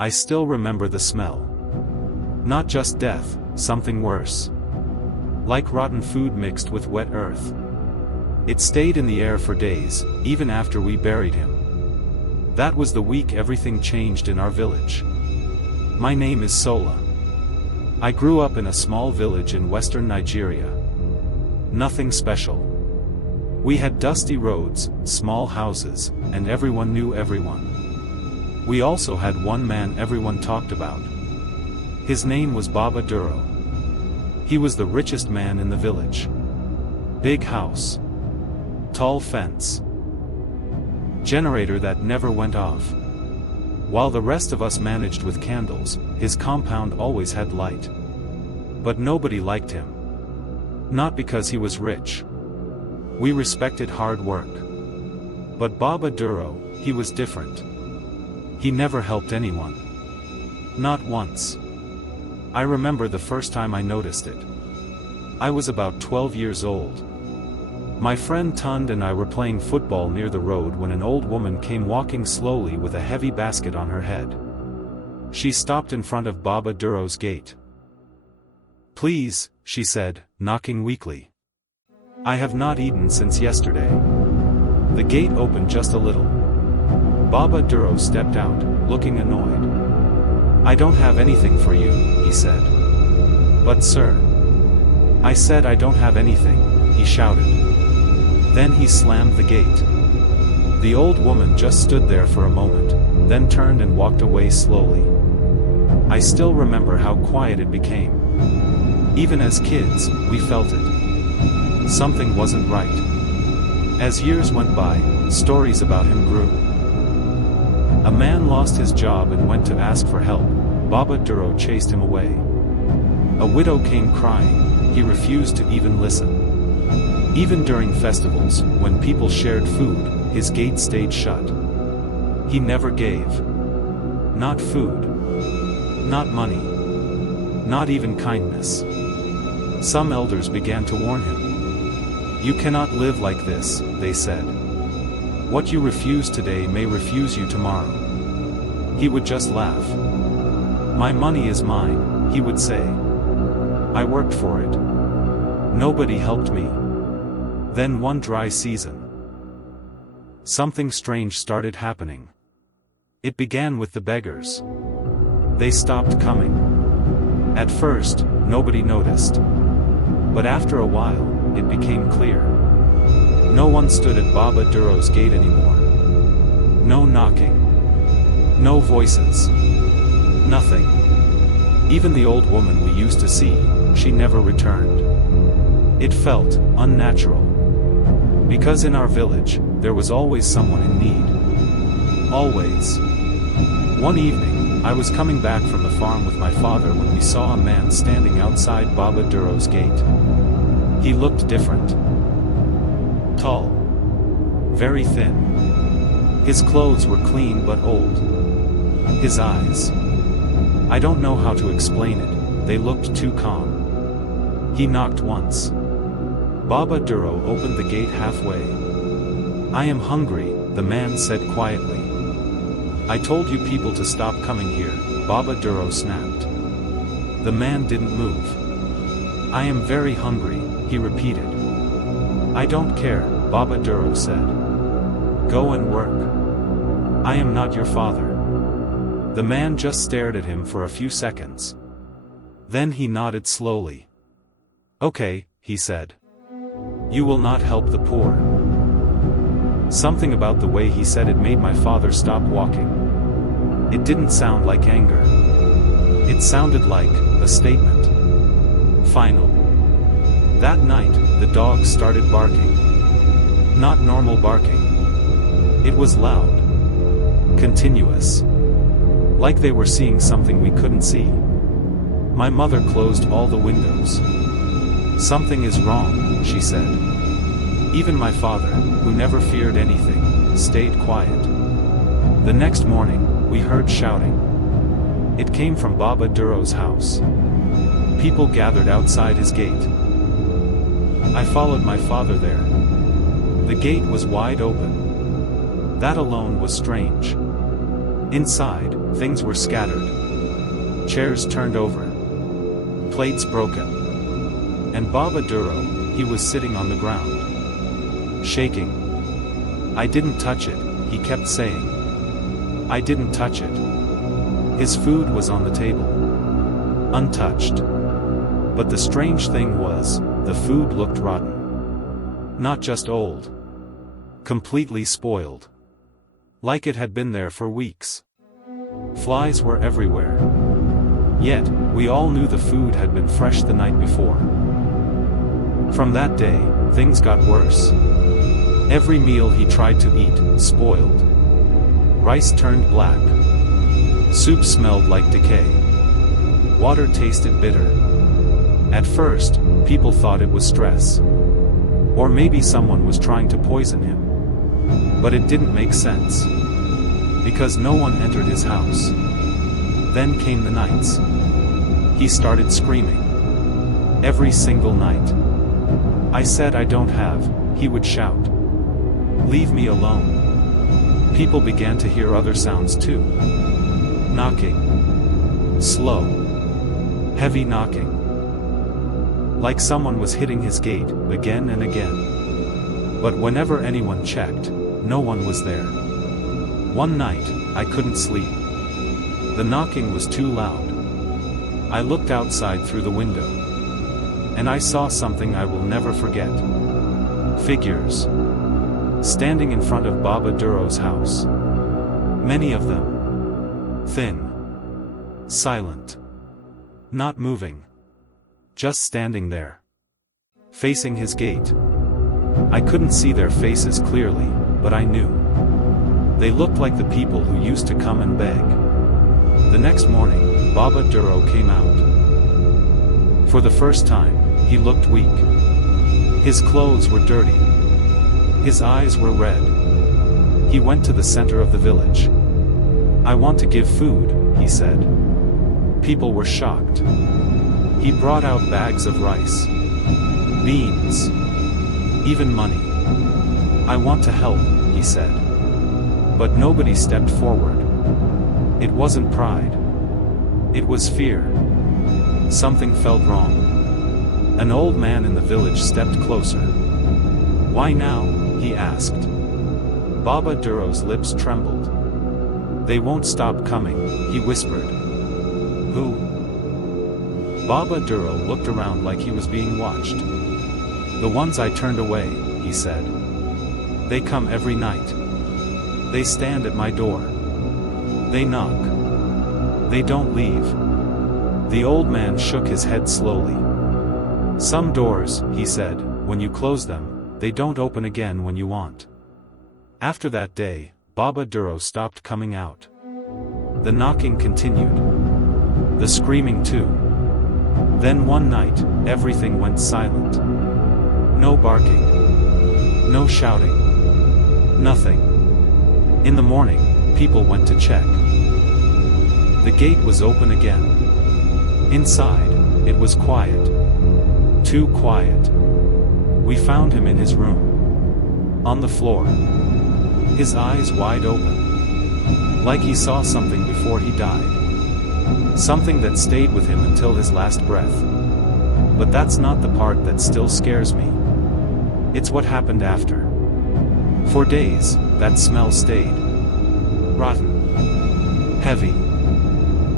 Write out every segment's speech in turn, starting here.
I still remember the smell. Not just death, something worse. Like rotten food mixed with wet earth. It stayed in the air for days, even after we buried him. That was the week everything changed in our village. My name is Sola. I grew up in a small village in western Nigeria. Nothing special. We had dusty roads, small houses, and everyone knew everyone. We also had one man everyone talked about. His name was Baba Duro. He was the richest man in the village. Big house. Tall fence. Generator that never went off. While the rest of us managed with candles, his compound always had light. But nobody liked him. Not because he was rich. We respected hard work. But Baba Duro, he was different. He never helped anyone. Not once. I remember the first time I noticed it. I was about 12 years old. My friend Tund and I were playing football near the road when an old woman came walking slowly with a heavy basket on her head. She stopped in front of Baba Duro's gate. "Please," she said, knocking weakly. "I have not eaten since yesterday." The gate opened just a little. Baba Duro stepped out, looking annoyed. "I don't have anything for you," he said. "But sir." "I said I don't have anything," he shouted. Then he slammed the gate. The old woman just stood there for a moment, then turned and walked away slowly. I still remember how quiet it became. Even as kids, we felt it. Something wasn't right. As years went by, stories about him grew. A man lost his job and went to ask for help. Baba Duro chased him away. A widow came crying. He refused to even listen. Even during festivals, when people shared food, his gate stayed shut. He never gave. Not food. Not money. Not even kindness. Some elders began to warn him. "You cannot live like this," they said. "What you refuse today may refuse you tomorrow." He would just laugh. "My money is mine," he would say. "I worked for it. Nobody helped me." Then one dry season, something strange started happening. It began with the beggars. They stopped coming. At first, nobody noticed. But after a while, it became clear. No one stood at Baba Duro's gate anymore. No knocking. No voices. Nothing. Even the old woman we used to see, she never returned. It felt unnatural. Because in our village, there was always someone in need. Always. One evening, I was coming back from the farm with my father when we saw a man standing outside Baba Duro's gate. He looked different. Tall. Very thin. His clothes were clean but old. His eyes. I don't know how to explain it, they looked too calm. He knocked once. Baba Duro opened the gate halfway. "I am hungry," the man said quietly. "I told you people to stop coming here," Baba Duro snapped. The man didn't move. "I am very hungry," he repeated. "I don't care," Baba Duro said. "Go and work. I am not your father." The man just stared at him for a few seconds. Then he nodded slowly. "Okay," he said. "You will not help the poor." Something about the way he said it made my father stop walking. It didn't sound like anger. It sounded like a statement. Final. That night, the dogs started barking. Not normal barking. It was loud. Continuous. Like they were seeing something we couldn't see. My mother closed all the windows. "Something is wrong," she said. Even my father, who never feared anything, stayed quiet. The next morning, we heard shouting. It came from Baba Duro's house. People gathered outside his gate. I followed my father there. The gate was wide open. That alone was strange. Inside, things were scattered. Chairs turned over. Plates broken. And Baba Duro, he was sitting on the ground. Shaking. I didn't touch it, he kept saying. I didn't touch it. His food was on the table. Untouched. But the strange thing was, the food looked rotten. Not just old. Completely spoiled. Like it had been there for weeks. Flies were everywhere. Yet, we all knew the food had been fresh the night before. From that day, things got worse. Every meal he tried to eat, spoiled. Rice turned black. Soup smelled like decay. Water tasted bitter. At first, people thought it was stress. Or maybe someone was trying to poison him. But it didn't make sense. Because no one entered his house. Then came the nights. He started screaming. Every single night. I said I don't have, he would shout. Leave me alone. People began to hear other sounds too. Knocking. Slow. Heavy knocking. Like someone was hitting his gate, again and again. But whenever anyone checked, no one was there. One night, I couldn't sleep. The knocking was too loud. I looked outside through the window. And I saw something I will never forget. Figures. Standing in front of Baba Duro's house. Many of them. Thin. Silent. Not moving. Just standing there. Facing his gate. I couldn't see their faces clearly, but I knew. They looked like the people who used to come and beg. The next morning, Baba Duro came out. For the first time, he looked weak. His clothes were dirty. His eyes were red. He went to the center of the village. I want to give food, he said. People were shocked. He brought out bags of rice. Beans. Even money. I want to help, he said. But nobody stepped forward. It wasn't pride. It was fear. Something felt wrong. An old man in the village stepped closer. Why now? He asked. Baba Duro's lips trembled. They won't stop coming, he whispered. Who? Baba Duro looked around like he was being watched. The ones I turned away, he said. They come every night. They stand at my door. They knock. They don't leave. The old man shook his head slowly. Some doors, he said, when you close them, they don't open again when you want. After that day, Baba Duro stopped coming out. The knocking continued. The screaming too. Then one night, everything went silent. No barking. No shouting. Nothing. In the morning, people went to check. The gate was open again. Inside, it was quiet. Too quiet. We found him in his room. On the floor. His eyes wide open. Like he saw something before he died. Something that stayed with him until his last breath. But that's not the part that still scares me. It's what happened after. For days, that smell stayed. Rotten. Heavy.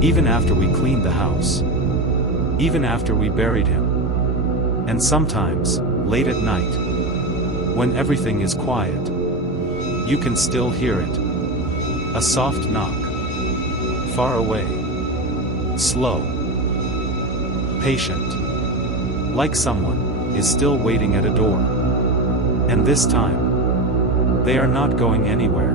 Even after we cleaned the house. Even after we buried him. And sometimes, late at night. When everything is quiet. You can still hear it. A soft knock. Far away. Slow. Patient. Like someone is still waiting at a door. And this time, they are not going anywhere.